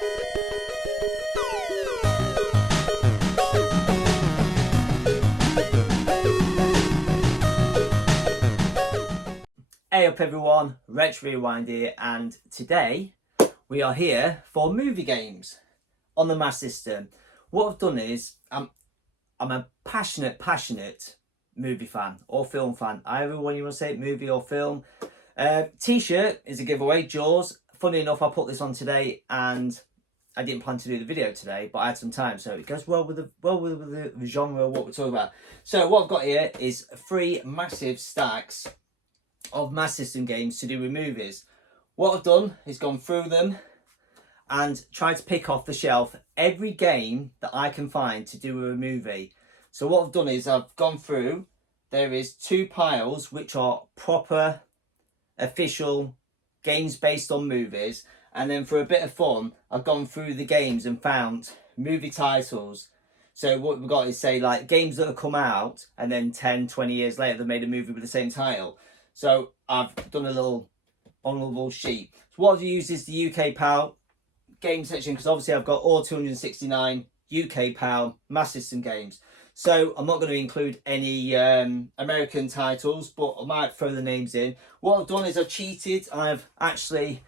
Hey up everyone, RetroRewind here, and today we are here for movie games on the Master System. What I've done is, I'm a passionate movie fan or film fan, either one you want to say it, movie or film. T-shirt is a giveaway, Jaws. Funny enough, I put this on today and I didn't plan to do the video today, but I had some time, so it goes well with the genre of what we're talking about. So what I've got here is 3 massive stacks of Master System games to do with movies. What I've done is gone through them and tried to pick off the shelf every game that I can find to do with a movie. So what I've done is I've gone through, there is 2 piles which are proper official games based on movies, and then for a bit of fun I've gone through the games and found movie titles. So what we've got is, say, like games that have come out and then 10-20 years later they made a movie with the same title. So I've done a little honourable sheet. So what I've used is the UK PAL game section, because obviously I've got all 269 UK PAL Master System games. So I'm not going to include any American titles, but I might throw the names in. What I've done is I've cheated. I've actually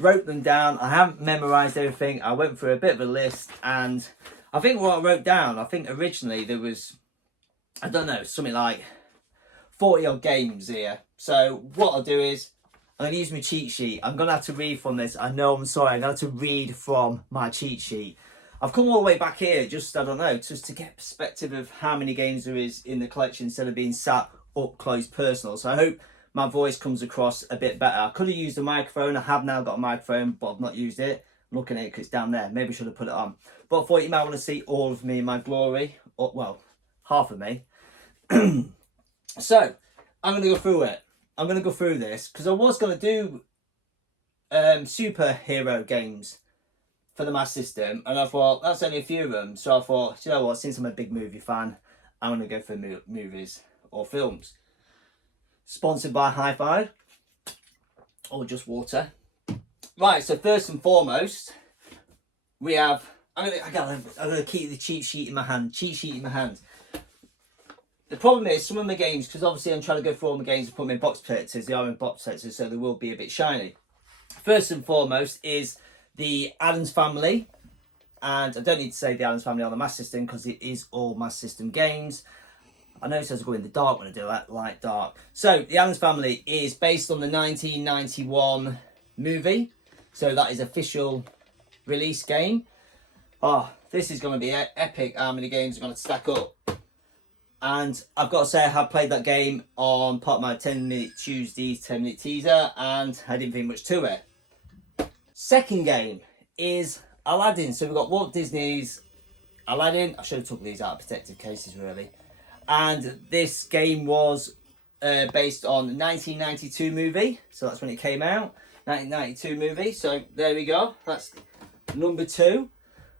wrote them down. I haven't memorised everything. I went through a bit of a list, and I think what I wrote down, I think originally there was, I don't know, something like 40 odd games here. So what I'll do is I'm going to use my cheat sheet. I'm going to have to read from this. I know, I'm sorry. I'm going to have to read from my cheat sheet. I've come all the way back here just, I don't know, just to get perspective of how many games there is in the collection instead of being sat up close personal. So I hope my voice comes across a bit better. I could have used a microphone. I have now got a microphone, but I've not used it. I'm looking at it because it's down there. Maybe I should have put it on. But I thought you might want to see all of me in my glory. Or, well, half of me. So I'm going to go through it. I'm going to go through this because I was going to do superhero games for the Master System, and I thought that's only a few of them. So I thought, you know what, since I'm a big movie fan, I'm going to go for movies or films. Sponsored by High Five or just water. Right, so first and foremost, we have. I'm gonna keep the cheat sheet in my hand. The problem is some of my games, because obviously I'm trying to go through all my games and put them in box protectors. They are in box protectors, so they will be a bit shiny. First and foremost is the Addams Family, and I don't need to say the Addams Family on the Master System because it is all Master System games. I know it says I go in the dark when I do that, light dark. So the Addams Family is based on the 1991 movie, so that is official release game. Oh, this is going to be epic how many games are going to stack up. And I've got to say I have played that game on part of my 10-minute Tuesday 10-minute teaser, and I didn't think much to it. Second game is Aladdin. So we've got Walt Disney's Aladdin. I should have took these out of protective cases really. And this game was based on the 1992 movie. So that's when it came out. 1992 movie. So there we go. That's number 2.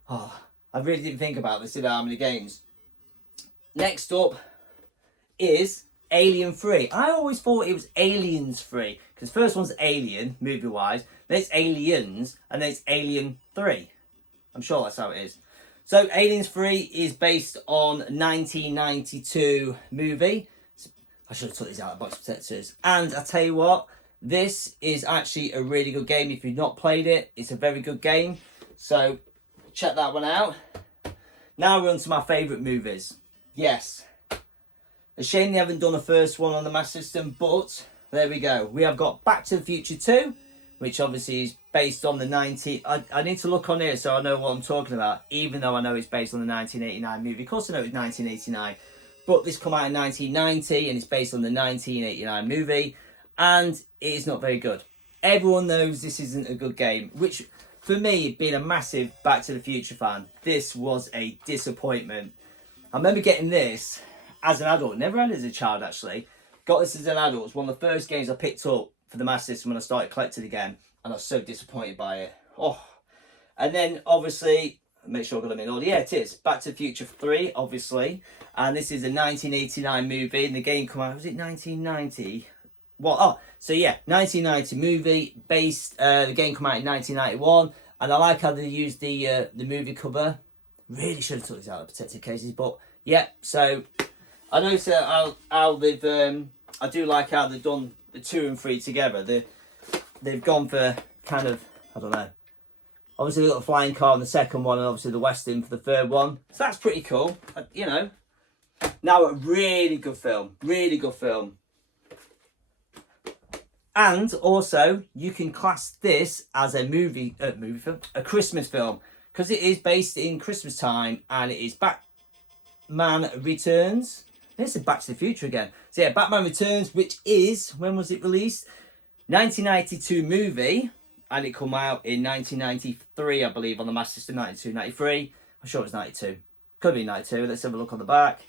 Oh, I really didn't think about this, did I? How many games? Next up is Alien 3. I always thought it was Aliens 3, because first one's Alien, movie-wise, then it's Aliens, and then it's Alien 3. I'm sure that's how it is. So Aliens 3 is based on 1992 movie. I should have took these out of box protectors. And I tell you what, this is actually a really good game. If you've not played it, it's a very good game. So check that one out. Now we're on to my favourite movies. Yes. A shame they haven't done a first one on the Master System, but there we go. We have got Back to the Future 2, which obviously is based on the 19... I need to look on here so I know what I'm talking about, even though I know it's based on the 1989 movie. Of course I know it's 1989, but this came out in 1990 and it's based on the 1989 movie, and it is not very good. Everyone knows this isn't a good game, which for me, being a massive Back to the Future fan, this was a disappointment. I remember getting this as an adult. Never had it as a child, actually. Got this as an adult. It's one of the first games I picked up for the Master System when I started collecting again. And I was so disappointed by it. Oh. And then, obviously, make sure I got them in order. Yeah, it is. Back to the Future 3, obviously. And this is a 1989 movie. And the game came out, was it 1990? Well, oh, so yeah, 1990 movie. Based, the game came out in 1991. And I like how they used the movie cover. Really should have took these out of protective cases, but yeah. So I noticed how they've. I do like how they've done the 2 and 3 together. They've gone for kind of, I don't know. Obviously, they've got the flying car in the second one, and obviously the Western for the third one. So that's pretty cool. You know. Now a really good film. Really good film. And also, you can class this as a movie film, a Christmas film, because it is based in Christmas time, and it is Batman Returns. This is Back to the Future again. So yeah, Batman Returns, which is, when was it released? 1992 movie, and it come out in 1993, I believe, on the Master System. 92, 93. I'm sure it was 92. Could be 92. Let's have a look on the back.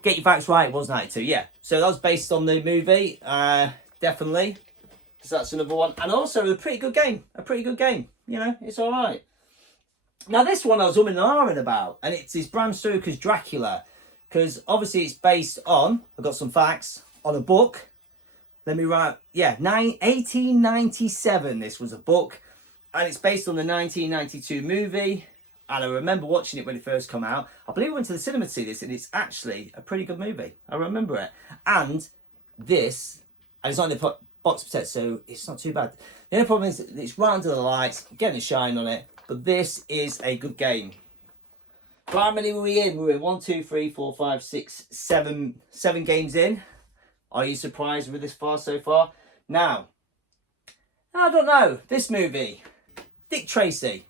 Get your facts right. It was 92. Yeah. So that was based on the movie. Definitely. So that's another one. And also a pretty good game. A pretty good game. You know, it's all right. Now this one I was umming and ahhing about, and it's Bram Stoker's Dracula, because obviously it's based on, I've got some facts, on a book. Let me write, yeah, 1897 this was a book, and it's based on the 1992 movie, and I remember watching it when it first came out. I believe I went to the cinema to see this, and it's actually a pretty good movie. I remember it. And this, and it's not in the box protector, so it's not too bad. The only problem is it's right under the lights, getting a shine on it, but this is a good game. So how many were we in? We were in 1, 2, 3, 4, 5, 6, 7 games in. Are you surprised with this far so far? Now, I don't know. This movie, Dick Tracy.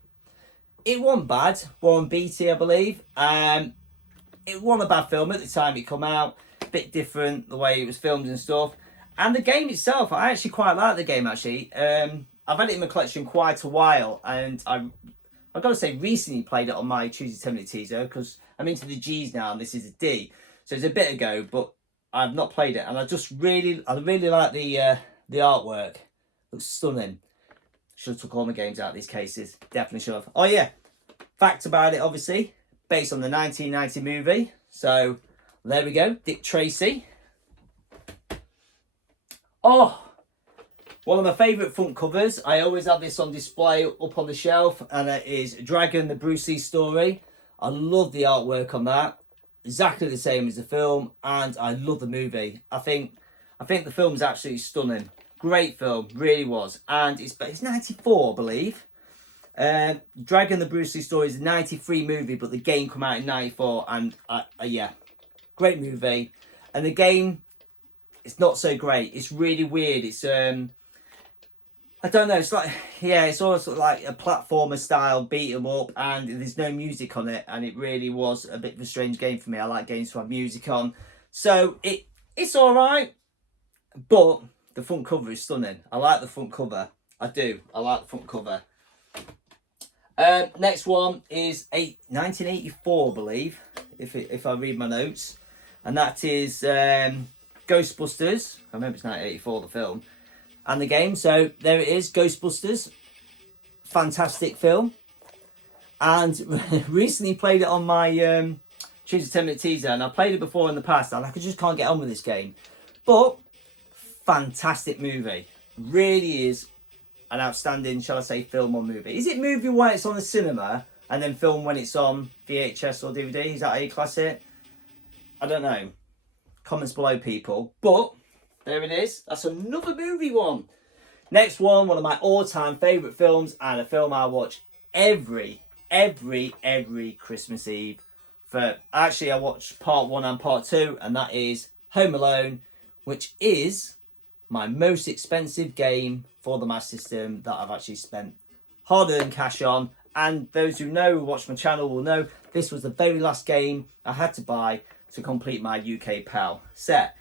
It wasn't bad. Warren Beatty, I believe. It wasn't a bad film at the time it come out. A bit different, the way it was filmed and stuff. And the game itself, I actually quite like the game, actually. I've had it in my collection quite a while. And I've got to say, recently played it on my Choose Your Terminator teaser, because I'm into the G's now and this is a D. So it's a bit ago, but I've not played it. And I really like the artwork. Looks stunning. Should have took all my games out of these cases. Definitely should have. Oh yeah, fact about it, obviously, based on the 1990 movie. So there we go, Dick Tracy. Oh, one of my favourite front covers. I always have this on display up on the shelf, and it is Dragon, the Bruce Lee story. I love the artwork on that. Exactly the same as the film, and I love the movie. I think the film is absolutely stunning. Great film, really was. And it's 94, I believe. Dragon, the Bruce Lee story is a 93 movie, but the game came out in 94, and yeah, great movie. And the game, it's not so great. It's really weird. It's I don't know. It's like, yeah, it's almost like a platformer style beat 'em up, and there's no music on it, and it really was a bit of a strange game for me. I like games to have music on, so it's all right, but the front cover is stunning. I like the front cover. I do. I like the front cover. Next one is 1984, I believe, if I read my notes, and that is Ghostbusters. I remember it's 1984, the film. And the game, so there it is, Ghostbusters. Fantastic film. And recently played it on my Choose a 10-minute teaser, and I played it before in the past, and I just can't get on with this game. But, fantastic movie. Really is an outstanding, shall I say, film or movie. Is it movie when it's on the cinema, and then film when it's on VHS or DVD? Is that how you class it? I don't know. Comments below, people. But there it is. That's another movie one. Next one of my all-time favourite films, and a film I watch every Christmas Eve. Actually, I watch part 1 and part 2, and that is Home Alone, which is my most expensive game for the Master System that I've actually spent hard-earned cash on. And those who know, who watch my channel, will know this was the very last game I had to buy to complete my UK PAL set.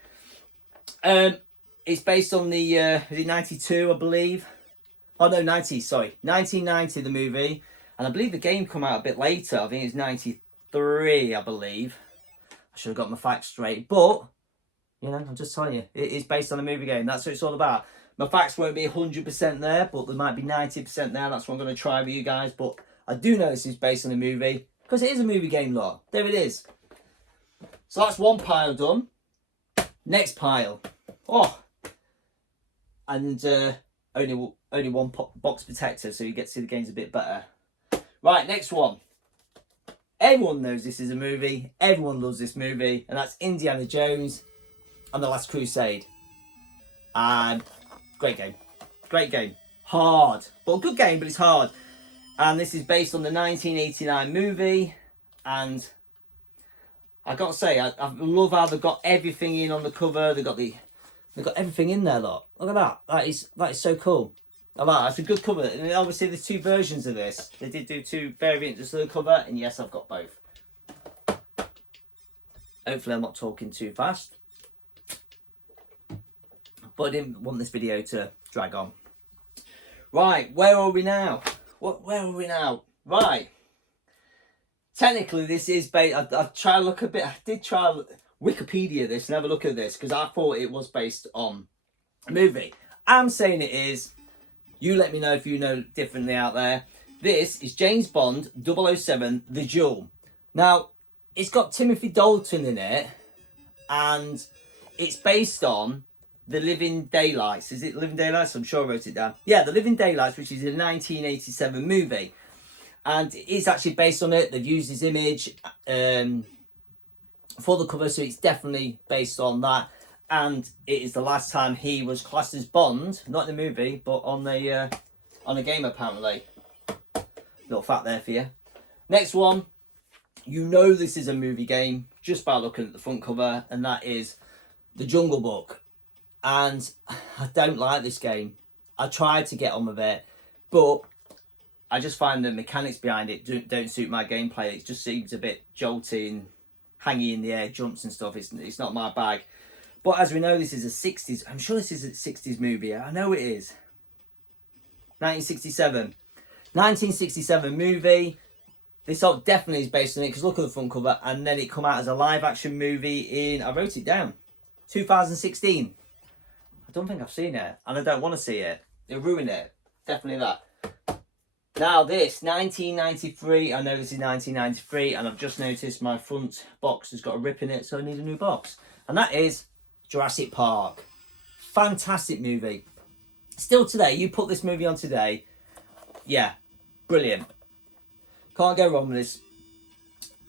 It's based on the, is it 92, I believe? Oh no, 90, sorry. 1990, the movie. And I believe the game come out a bit later. I think it's 93, I believe. I should have got my facts straight. But, you know, I'm just telling you, it is based on a movie game. That's what it's all about. My facts won't be 100% there, but there might be 90% there. That's what I'm going to try with you guys. But I do know this is based on a movie, because it is a movie game, lot. There it is. So that's one pile done. Next pile. Oh. And only one box protector, so you get to see the games a bit better. Right, next one. Everyone knows this is a movie. Everyone loves this movie, and that's Indiana Jones and the Last Crusade. And great game. Great game. Hard. But a good game, but it's hard. And this is based on the 1989 movie. And I got to say, I love how they've got everything in on the cover. They've got everything in there, look. Look at that. That is so cool. I like that. It's a good cover. And obviously there's two versions of this. They did do two variants of the cover, and yes, I've got both. Hopefully I'm not talking too fast. But I didn't want this video to drag on. Right, where are we now? Where are we now? Right. Technically, this is based. I tried to look a bit. I did try to Wikipedia this and have a look at this because I thought it was based on a movie. I'm saying it is. You let me know if you know differently out there. This is James Bond 007 The Duel. Now, it's got Timothy Dalton in it, and it's based on The Living Daylights. Is it Living Daylights? I'm sure I wrote it down. Yeah, The Living Daylights, which is a 1987 movie. And it's actually based on it. They've used his image for the cover, so it's definitely based on that. And it is the last time he was classed as Bond, not in the movie, but on a game apparently. Little fact there for you. Next one. You know this is a movie game just by looking at the front cover, and that is The Jungle Book. And I don't like this game. I tried to get on with it, but I just find the mechanics behind it don't suit my gameplay. It just seems a bit jolty, hanging in the air, jumps and stuff. It's not my bag. But as we know, this is a 60s. I'm sure this is a 60s movie. I know it is. 1967. 1967 movie. This definitely is based on it because look at the front cover. And then it come out as a live action movie in, I wrote it down, 2016. I don't think I've seen it. And I don't want to see it. It'll ruin it. Definitely that. Now this, 1993. I know this is 1993. And I've just noticed my front box has got a rip in it. So I need a new box. And that is Jurassic Park. Fantastic movie. Still today, you put this movie on today. Yeah, brilliant. Can't go wrong with this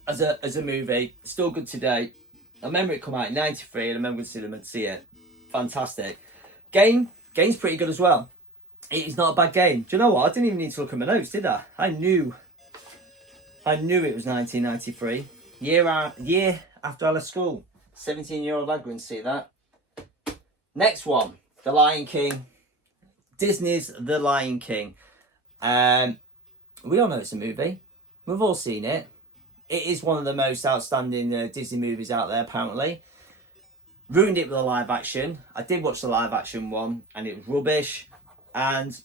as a movie. Still good today. I remember it come out in 93 and I remember going to see them and see it. Fantastic. Game's pretty good as well. It is not a bad game. Do you know what? I didn't even need to look at my notes, did I? I knew it was 1993. Year after I left school. 17-year-old lad going to see that. Next one. The Lion King. Disney's The Lion King. We all know it's a movie. We've all seen it. It is one of the most outstanding Disney movies out there, apparently. Ruined it with a live action. I did watch the live action one, and it was rubbish. And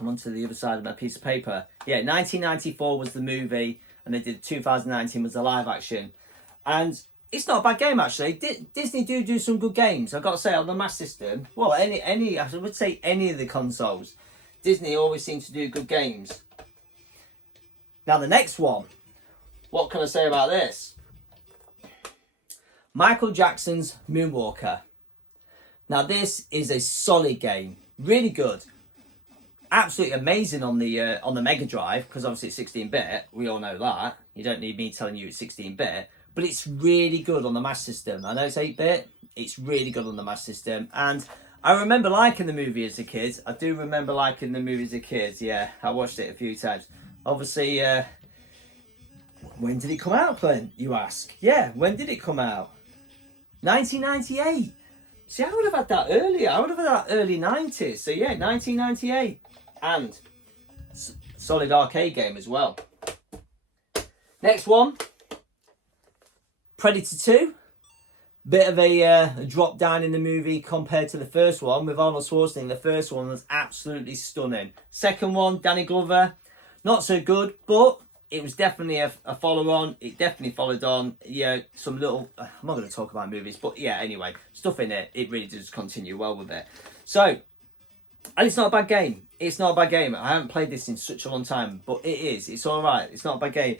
I'm on to the other side of my piece of paper. Yeah, 1994 was the movie, and they did 2019 was the live action. And it's not a bad game, actually. Disney do some good games. I've got to say, on the Master System, well, any I would say any of the consoles, Disney always seems to do good games. Now, the next one. What can I say about this? Michael Jackson's Moonwalker. Now, this is a solid game. Really good. Absolutely amazing on the Mega Drive, because obviously it's 16-bit. We all know that. You don't need me telling you it's 16-bit. But it's really good on the Master System. I know it's 8-bit. It's really good on the Master System. And I remember liking the movie as a kid. I do remember liking the movie as a kid. Yeah, I watched it a few times. Obviously, when did it come out, Clint, you ask? Yeah, when did it come out? 1998. See, I would have had that earlier. I would have had that early 90s. So, yeah, 1998. And solid arcade game as well. Next one. Predator 2. Bit of a drop down in the movie compared to the first one with Arnold Schwarzenegger. The first one was absolutely stunning. Second one, Danny Glover. Not so good, but it was definitely a follow-on. It definitely followed on. Yeah, some little... I'm not going to talk about movies, but yeah, anyway. Stuff in it. It really does continue well with it. So, and it's not a bad game. It's not a bad game. I haven't played this in such a long time, but it is. It's all right. It's not a bad game.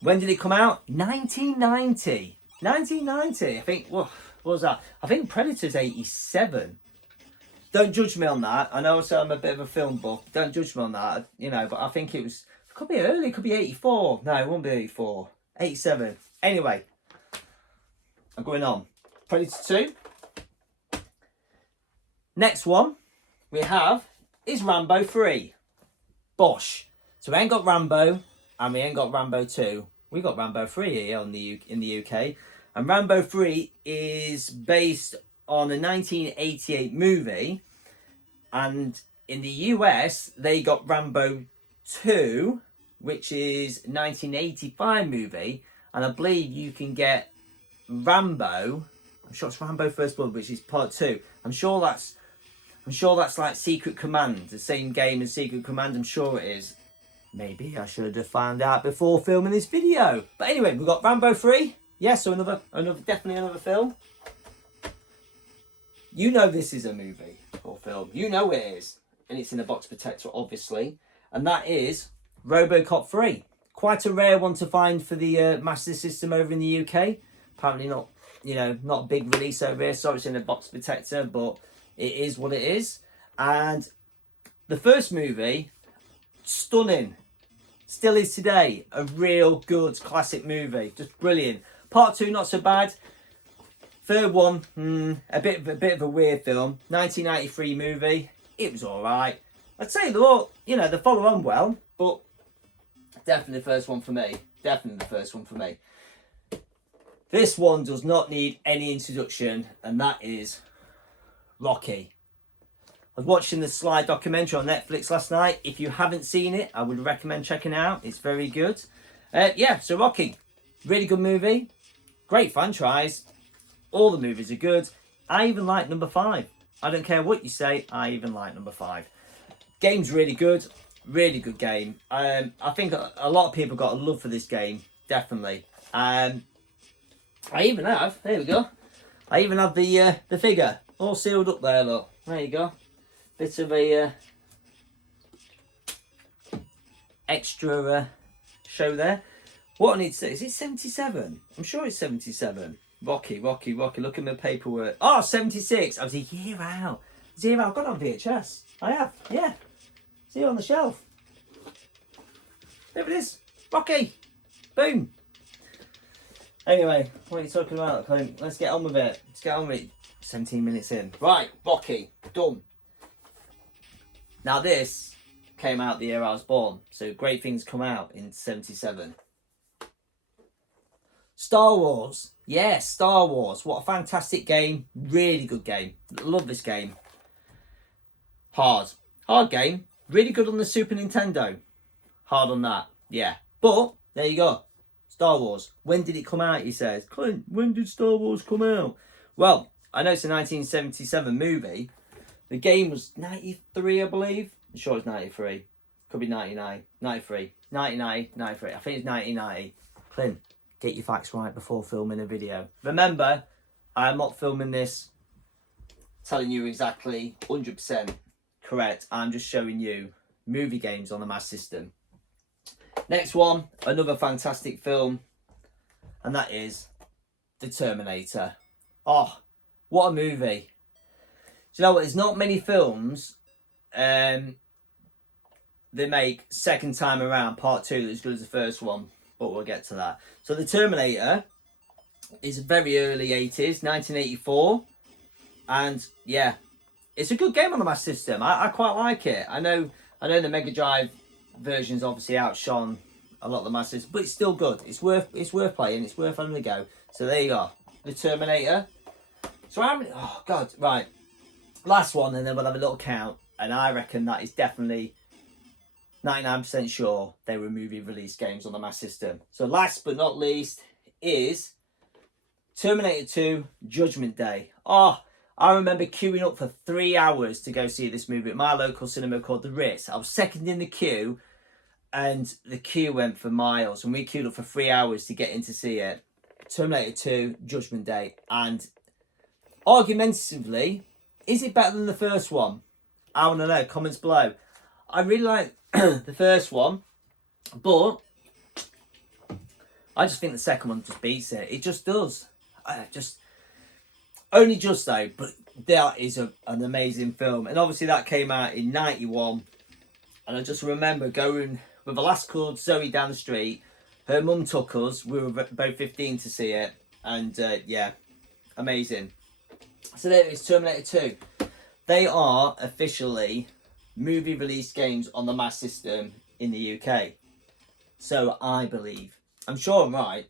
When did it come out? 1990. 1990. I think, what was that? I think Predator's 87. don't judge me on that. I know I'm a bit of a film buff. Don't judge me on that, you know, but I think it could be early, it could be 84. No, it won't be 84. 87. Anyway, I'm going on. Predator 2. Next one we have is Rambo 3. Bosh. So we ain't got Rambo and we ain't got Rambo 2. We got Rambo 3 here in the UK. And Rambo 3 is based on a 1988 movie. And in the US, they got Rambo 2, which is 1985 movie. And I believe you can get Rambo. I'm sure it's Rambo First Blood, which is part 2. I'm sure that's like Secret Command, the same game as Secret Command. I'm sure it is. Maybe I should have found out before filming this video. But anyway, we've got Rambo 3. Yes, so definitely another film. You know this is a movie or film. You know it is. And it's in a box protector, obviously. And that is RoboCop 3. Quite a rare one to find for the Master System over in the UK. Apparently not, you know, not a big release over here. So it's in a box protector, but it is what it is. And the first movie, stunning. Still is today. A real good classic movie. Just brilliant. Part 2, not so bad. Third one, a bit of a weird film. 1993 movie. It was alright. I'd say they're all, you know, they follow on well, but definitely the first one for me. Definitely the first one for me. This one does not need any introduction, and that is Rocky. I was watching the Sly documentary on Netflix last night. If you haven't seen it, I would recommend checking it out. It's very good. Yeah, so Rocky. Really good movie. Great franchise. All the movies are good. I even like number 5. I don't care what you say. I even like number 5. Game's really good. Really good game. I think a lot of people got a love for this game. Definitely. I even have, there we go. I even have the figure all sealed up there, look. There you go. Bit of a extra show there. What I need to say, is it 77? I'm sure it's 77. Rocky. Look at my paperwork. Oh, 76. I was a year out. I've got it on VHS. I have, yeah. See it on the shelf. There it is. Rocky. Boom. Anyway, what are you talking about, Clint? Let's get on with it. 17 minutes in. Right, Rocky. Done. Now this came out the year I was born. So great things come out in 77. Star Wars. Yes, Star Wars. What a fantastic game. Really good game. Love this game. Hard game. Really good on the Super Nintendo. Hard on that. Yeah. But, there you go. Star Wars. When did it come out, he says. Clint, when did Star Wars come out? Well, I know it's a 1977 movie. The game was 93, I believe. I'm sure it's 93. Could be 99. 93. 99, 93. I think it's 1990. Clint, get your facts right before filming a video. Remember, I'm not filming this telling you exactly 100% correct. I'm just showing you movie games on the Master System. Next one, another fantastic film, and that is The Terminator. Oh, what a movie. Do you know what? There's not many films they make second time around, part 2, that's as good as the first one, but we'll get to that. So The Terminator is very early 80s, 1984, and yeah, it's a good game on the Master System. I quite like it. I know the Mega Drive version's obviously outshone a lot of the Master System, but it's still good. It's worth playing. It's worth having a go. So there you go, The Terminator. So how many? Oh God, right. Last one, and then we'll have a little count. And I reckon that is definitely 99% sure they were movie release games on the Master System. So last but not least is Terminator 2 Judgment Day. Oh, I remember queuing up for 3 hours to go see this movie at my local cinema called the Ritz. I was second in the queue, and the queue went for miles, and we queued up for 3 hours to get in to see it. Terminator 2 Judgment Day. And argumentatively, is it better than the first one? I want to know, comments below. I really like the first one, but I just think the second one just beats it. It just does. Only just though, but that is an amazing film. And obviously that came out in 91. And I just remember going with a lass called Zoe down the street. Her mum took us. We were both 15 to see it. And yeah, amazing. So there is Terminator 2. They are officially movie release games on the Mass System in the UK. So I believe. I'm sure I'm right.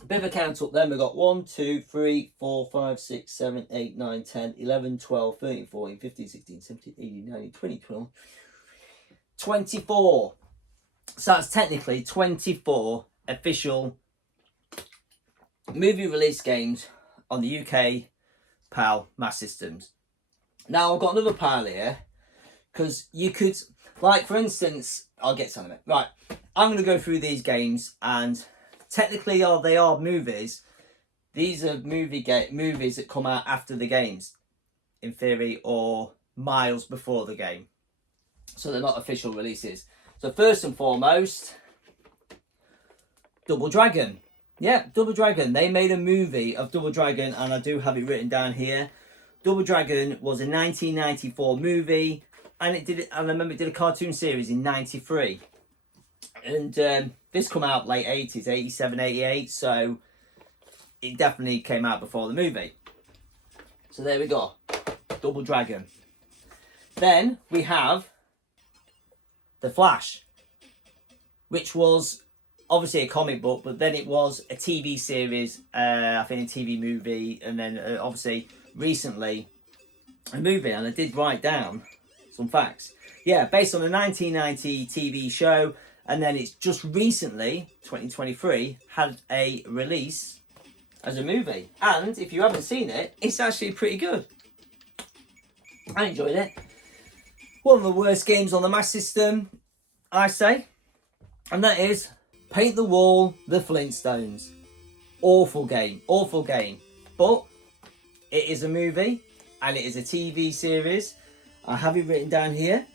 A bit of a count up then. We've got 1, 2, 3, 4, 5, 6, 7, 8, 9, 10, 11, 12, 13, 14, 15, 16, 17, 18, 19, 20, 21, 24. So that's technically 24 official movie release games on the UK PAL Mass Systems. Now I've got another pile here because you could, like for instance, I'll get to it. Right, I'm going to go through these games, and technically they are movies. These are movies that come out after the games, in theory, or miles before the game. So they're not official releases. So first and foremost, Double Dragon. Yeah, Double Dragon. They made a movie of Double Dragon, and I do have it written down here. Double Dragon was a 1994 movie, and I remember it did a cartoon series in 93. And this come out late 80s, 87, 88, so it definitely came out before the movie. So there we go, Double Dragon. Then we have The Flash, which was obviously a comic book, but then it was a TV series, I think a TV movie, and then obviously recently a movie. And I did write down some facts. Yeah, based on a 1990 TV show, and then it's just recently, 2023, had a release as a movie. And if you haven't seen it, it's actually pretty good. I enjoyed it. One of the worst games on the Mass System, I say, and that is Paint the Wall, The Flintstones. Awful game, awful game. But it is a movie, and it is a TV series. I have it written down here.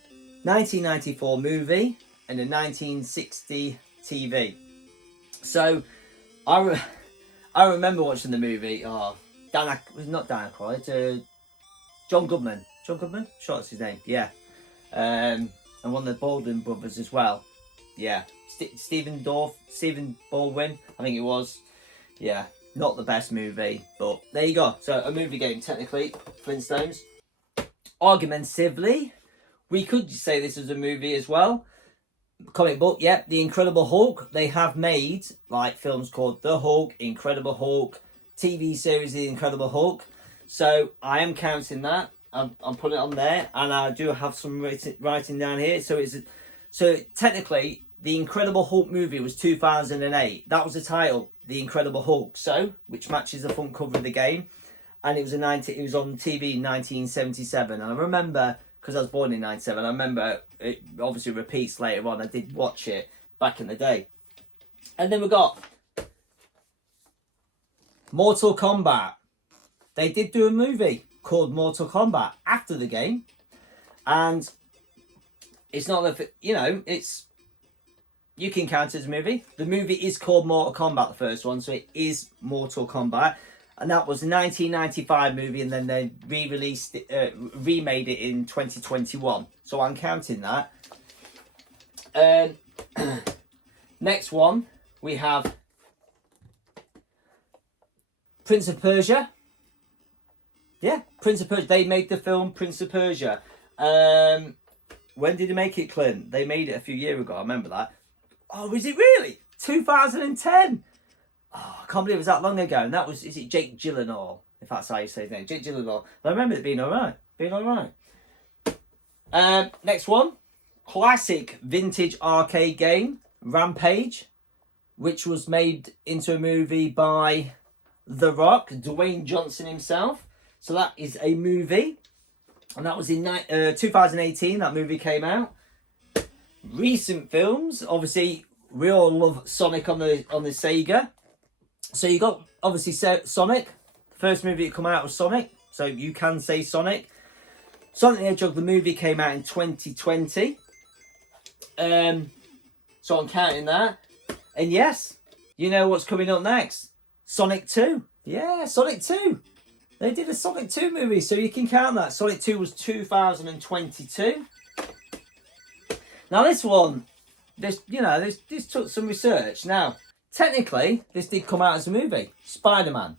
1994 movie and a 1960 TV. So I remember watching the movie. Oh, not Dan Aykroyd, John Goodman. John Goodman? Sure, that's his name. Yeah. And one of the Baldwin brothers as well. Yeah. Stephen Baldwin, I think it was. Yeah. Not the best movie, but there you go. So a movie game, technically, Flintstones. Argumentatively, we could say this is a movie as well. Comic book, yeah. The Incredible Hulk. They have made like films called The Hulk, Incredible Hulk, TV series The Incredible Hulk. So I am counting that. I'm putting it on there, and I do have some writing down here. So technically, The Incredible Hulk movie was 2008. That was the title, The Incredible Hulk. So, which matches the front cover of the game, and it was it was on TV in 1977. And I remember, because I was born in 97, I remember it obviously repeats later on. I did watch it back in the day. And then we got Mortal Kombat. They did do a movie called Mortal Kombat after the game, and it's not it's, you can count it as a movie. The movie is called Mortal Kombat, the first one, so it is Mortal Kombat, and that was a 1995 movie, and then they re-released it, remade it in 2021. So I'm counting that. Next one we have Prince of Persia. Yeah, Prince of Persia. They made the film Prince of Persia. When did they make it, Clint? They made it a few years ago. I remember that. Oh, is it really? 2010. Oh, I can't believe it was that long ago. And that was, is it Jake Gyllenhaal? If that's how you say his name. Jake Gyllenhaal. I remember it being alright. Next one. Classic vintage arcade game, Rampage, which was made into a movie by The Rock, Dwayne Johnson himself. So that is a movie, and that was in 2018. That movie came out. Recent films, obviously, we all love Sonic on the Sega. So you got obviously Sonic. The first movie that came out was Sonic, so you can say Sonic. Sonic the Hedgehog, the movie, came out in 2020. So I'm counting that. And yes, you know what's coming up next? Sonic 2. Yeah, Sonic 2. They did a Sonic 2 movie, so you can count that. Sonic 2 was 2022. Now this one, this took some research. Now, technically, this did come out as a movie. Spider-Man.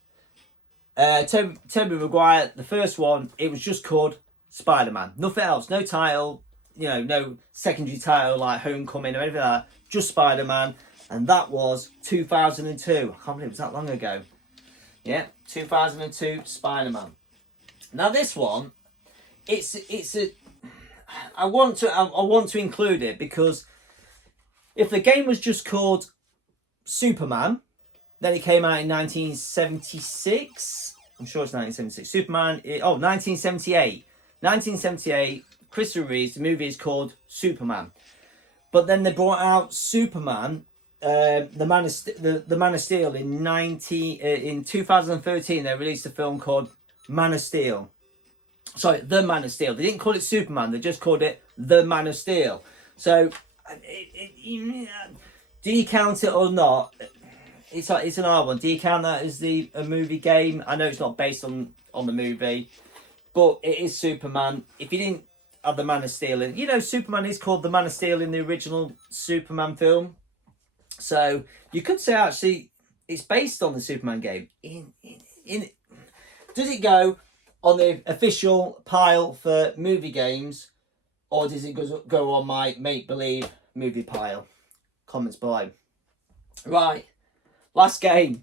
Tobey Maguire, the first one, it was just called Spider-Man. Nothing else. No title, no secondary title like Homecoming or anything like that. Just Spider-Man. And that was 2002. I can't believe it was that long ago. Yeah, 2002 Spider-Man. Now this one, I want to include it because if the game was just called Superman, then it came out in 1976. I'm sure it's 1976. Superman. 1978. 1978. Christopher Reeve's movie is called Superman, but then they brought out Superman, the Man of Steel in 2013. They released a film called Man of Steel. Sorry, The Man of Steel. They didn't call it Superman. They just called it The Man of Steel. So, do you count it or not? It's an hard one. Do you count that as a movie game? I know it's not based on the movie, but it is Superman. If you didn't have the Man of Steel, Superman is called the Man of Steel in the original Superman film. So you could say actually it's based on the Superman game. Does it go on the official pile for movie games, or does it go on my make-believe movie pile? Comments below. Right, last game.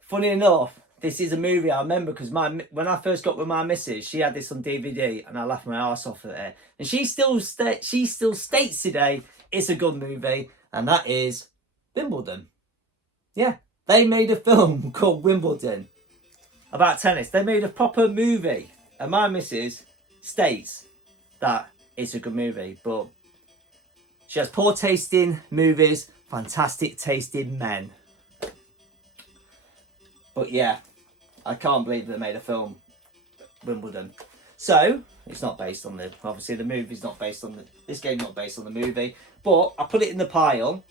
Funny enough, this is a movie I remember because when I first got with my missus, she had this on DVD and I laughed my arse off at it. And she still states today it's a good movie, and that is Wimbledon. Yeah, they made a film called Wimbledon about tennis. They made a proper movie, and my missus states that it's a good movie, but she has poor taste in movies, fantastic taste in men. But yeah, I can't believe they made a film, Wimbledon. So, it's not based on obviously the movie's not based on this game's not based on the movie, but I put it in the pile.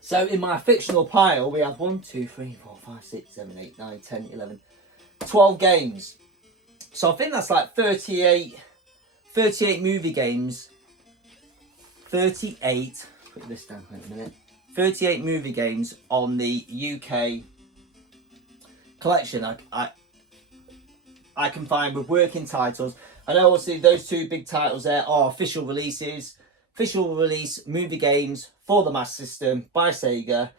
So in my fictional pile, we have 1, 2, 3, 4, 5, 6, 7, 8, 9, 10, 11, 12 games. So I think that's like 38 movie games. 38, put this down for a minute. 38 movie games on the UK collection I can find with working titles. I know obviously those two big titles there are official release movie games for the Master System by Sega.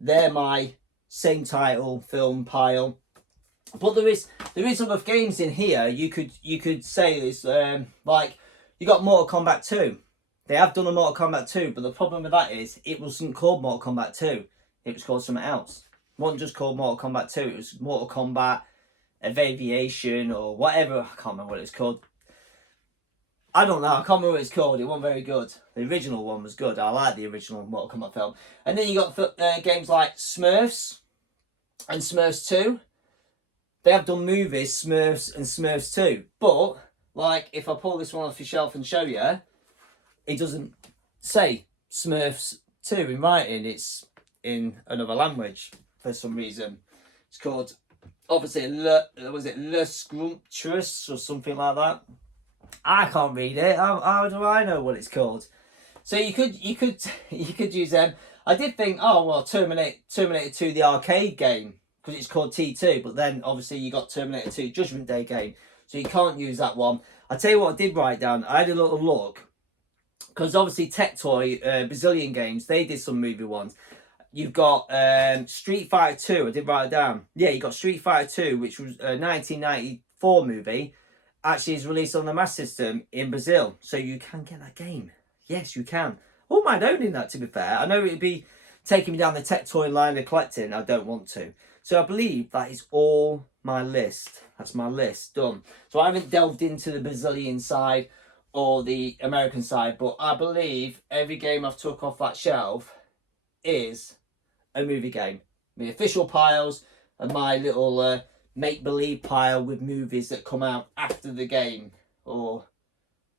They're my same title film pile. But there is other games in here. You could say this like you got Mortal Kombat 2. They have done a Mortal Kombat 2, but the problem with that is it wasn't called Mortal Kombat 2. It was called something else. It wasn't just called Mortal Kombat 2. It was Mortal Kombat Aviation or whatever. I can't remember what it's called. I don't know. I can't remember what it's called. It wasn't very good. The original one was good. I like the original Mortal Kombat film. And then you got games like Smurfs and Smurfs 2. They have done movies, Smurfs and Smurfs 2. But, like, if I pull this one off the shelf and show you, it doesn't say Smurfs 2 in writing. It's in another language for some reason. It's called, obviously, Le Scrumptious or something like that. I can't read it. How do I know what it's called? So you could use them. I did think, oh well, Terminator 2, the arcade game, because it's called T2. But then obviously you got Terminator 2 Judgment Day game, so you can't use that one. I tell you what, I did write down. I had a little look because obviously Tectoy Brazilian games, they did some movie ones. You've got Street Fighter 2. I did write it down. Yeah, you got Street Fighter 2, which was a 1994 movie. Actually is released on the Master System in Brazil, so you can get that game. Yes, you can. I wouldn't mind owning that, to be fair. I know it'd be taking me down the Tectoy line of collecting. I don't want to. So I believe that is all my list. That's my list done. So I haven't delved into the Brazilian side or the American side, but I believe every game I've took off that shelf is a movie game. The official piles and my little make-believe pile with movies that come out after the game. Or,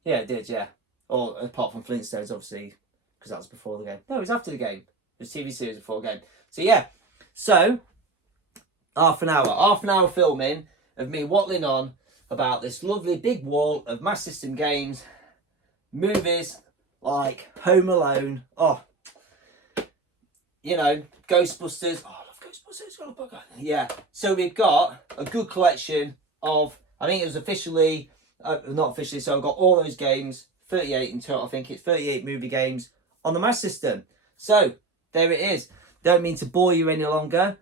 yeah, it did, yeah. Or apart from Flintstones, obviously, because that was before the game. No, it was after the game. It was TV series before the game. So, yeah. So, Half an hour filming of me wattling on about this lovely big wall of Master System games, movies like Home Alone, you know, Ghostbusters. Oh, I love Ghostbusters. Yeah, so we've got a good collection of, I think it was officially, not officially, so I've got all those games, 38 in total, I think it's 38 movie games on the Master System. So, there it is. Don't mean to bore you any longer,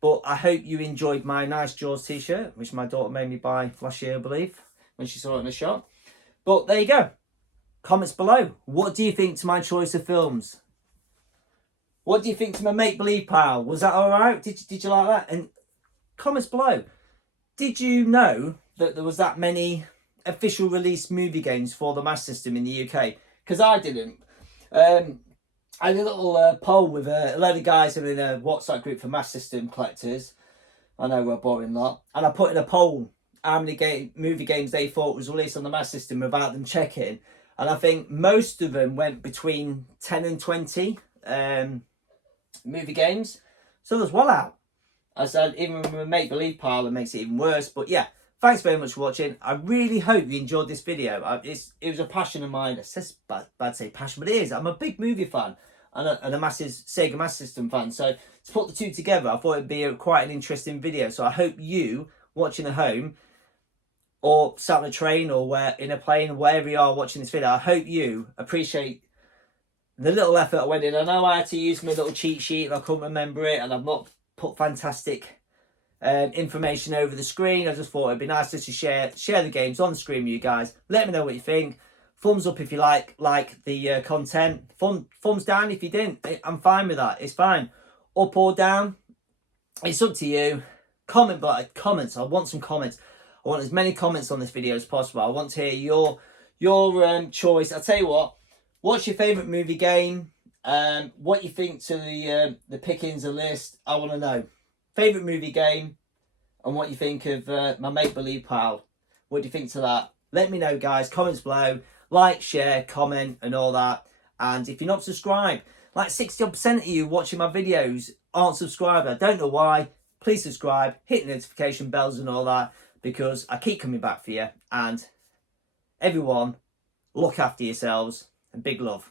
but I hope you enjoyed my nice Jaws t-shirt, which my daughter made me buy last year, I believe, when she saw it in the shop. But there you go. Comments below. What do you think to my choice of films? What do you think to my make-believe pile? Was that alright? Did you like that? And comments below. Did you know that there was that many official release movie games for the Master System in the UK? Because I didn't. I had a little poll with a load of guys in a WhatsApp group for Master System collectors. I know we're a boring lot. And I put in a poll how many movie games they thought was released on the Master System without them checking. And I think most of them went between 10 and 20 movie games. So there's one out. I said, even with a make-believe pile, it makes it even worse. But yeah, thanks very much for watching. I really hope you enjoyed this video. It was a passion of mine. It's just bad to say passion, but it is. I'm a big movie fan and a massive Sega Master System fan. So to put the two together, I thought it'd be quite an interesting video. So I hope you, watching at home, or sat on a train, or in a plane, wherever you are watching this video, I hope you appreciate the little effort I went in. I know I had to use my little cheat sheet and I couldn't remember it, and I've not put fantastic information over the screen. I just thought it'd be nice just to share the games on the screen with you guys. Let me know what you think. Thumbs up if you like the content. Thumbs down if you didn't. I'm fine with that. It's fine. Up or down, it's up to you. Comments. I want some comments. I want as many comments on this video as possible. I want to hear your choice. I'll tell you what. What's your favourite movie game? What you think to the pickings of list? I want to know. Favourite movie game, and what you think of my make-believe pile. What do you think to that? Let me know, guys. Comments below. Like, share, comment, and all that. And if you're not subscribed, like 60% of you watching my videos aren't subscribed. I don't know why. Please subscribe. Hit the notification bells and all that, because I keep coming back for you. And everyone, look after yourselves, and big love.